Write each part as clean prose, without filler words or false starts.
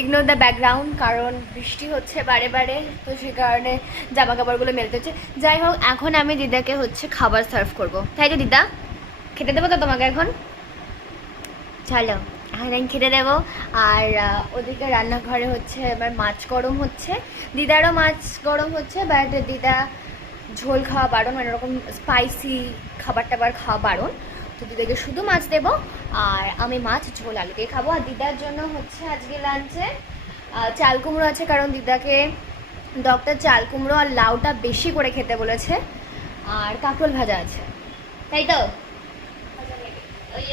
Ignore the background, কারণ বৃষ্টি হচ্ছে বারে বারে, তো সেই কারণে জামা কাপড়গুলো মেলতে হচ্ছে। যাই হোক, এখন আমি দিদাকে হচ্ছে খাবার সার্ভ করব, তাই তো দিদা? খেতে দেবো তো তোমাকে এখন? চলো এখন আমি খেতে দেবো। আর ওদিকে রান্নাঘরে হচ্ছে এবার মাছ গরম হচ্ছে, দিদারও মাছ গরম হচ্ছে, বাট দিদা ঝোল খাওয়া বারণ, মানে ওরকম স্পাইসি খাবার টাবার খাওয়া বারণ। তো দিদাকে শুধু মাছ দেবো, আর আমি মাছ ঝোল আলু দিয়ে খাবো। আর দিদার জন্য হচ্ছে আজকে লাঞ্চে চাল কুমড়ো আছে, কারণ দিদাকে ডক্টর চাল কুমড়ো আর লাউটা বেশি করে খেতে বলেছে। আর কাঁকরোল ভাজা আছে, তাই তো? ওই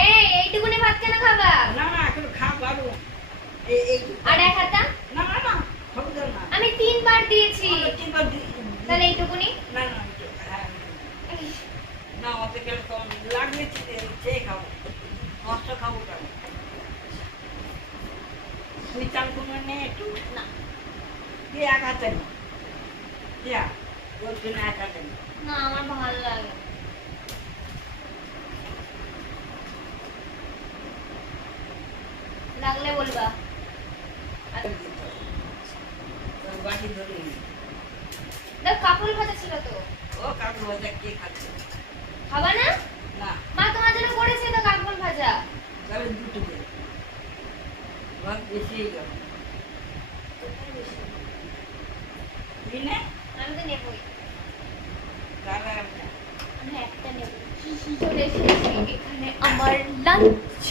এই এইটুকুনি ভাত কেন খাবা? না না এখন খাবো আর এক হাতা? না না না খাবো না। আমি 3 বার দিয়েছি, তিনবার তাহলে এইটুকুনি? না না না অত গেলে তো লাগবে, চেয়ে খাবো, নষ্ট খাবো কেন? তুই চাল কুমড়ো নে একটু, না তুই এক হাতে নে, দিয়া তোর জন্য এক হাতে নে। না, আমার ভালো লাগে। লাগলে বলবা। তোর বাটি ধরে নে। দেখ কাপড় ভাজা ছিল তো। ও কাকু ভাজা কে খাচ্ছে? খাবা না? না মা তোমার জন্য করেছে তো কাপড় ভাজা। তাহলে দুটো দে, ভাত বেশি গেল। তুই নে, আমি তো নেবই, তাহলে আমি একটা নেব। চলে এসেছি এখানে আমার লাঞ্চ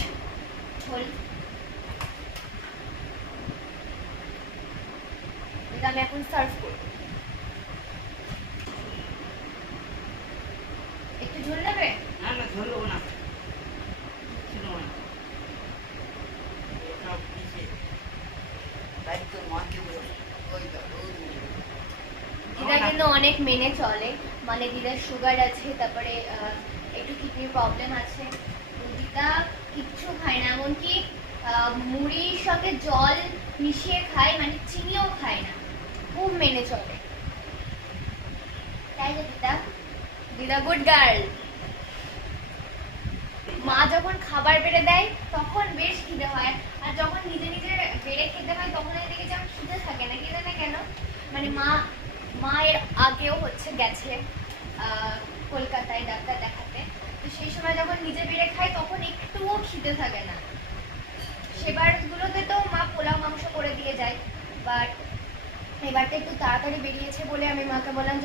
ঝোল। এটা আমি এখন সার্ভ করব। একটু ঝোল নেবে? না না ধরলো না, ছিল না সব পিছিয়ে দায়িত্ব মাকে বলে ওই দিদা কিন্তু অনেক মেনে চলে, মানে দিদার সুগার আছে, তারপরে একটু কিডনির প্রবলেম আছে। তো দিদা কিচ্ছু খায় না, এমনকি মুড়ির সঙ্গে জল মিশিয়ে খায়, মানে চিনিও খায় না, খুব মেনে চলে। তাই তো দিদা? দিদা গুড গার্ল। মা যখন খাবার বেড়ে দেয় তখন বেশ খিদে হয়, আর যখন নিজে নিজে বেড়ে খেতে হয় তখন আমি দেখি যেমন খিদে থাকে না, খিদে না কেন। মানে মায়ের আগেও হচ্ছে গেছে কলকাতায় ডাক্তার দেখাতে, তো সেই সময় যখন নিজে বেড়ে খায় তখন একটুও খিদে থাকে না। সেবারগুলোতে তো মা পোলাও মাংস করে দিয়ে যায়, বাট এবারটা একটু তাড়াতাড়ি বেরিয়েছে বলে আমি মাকে বললাম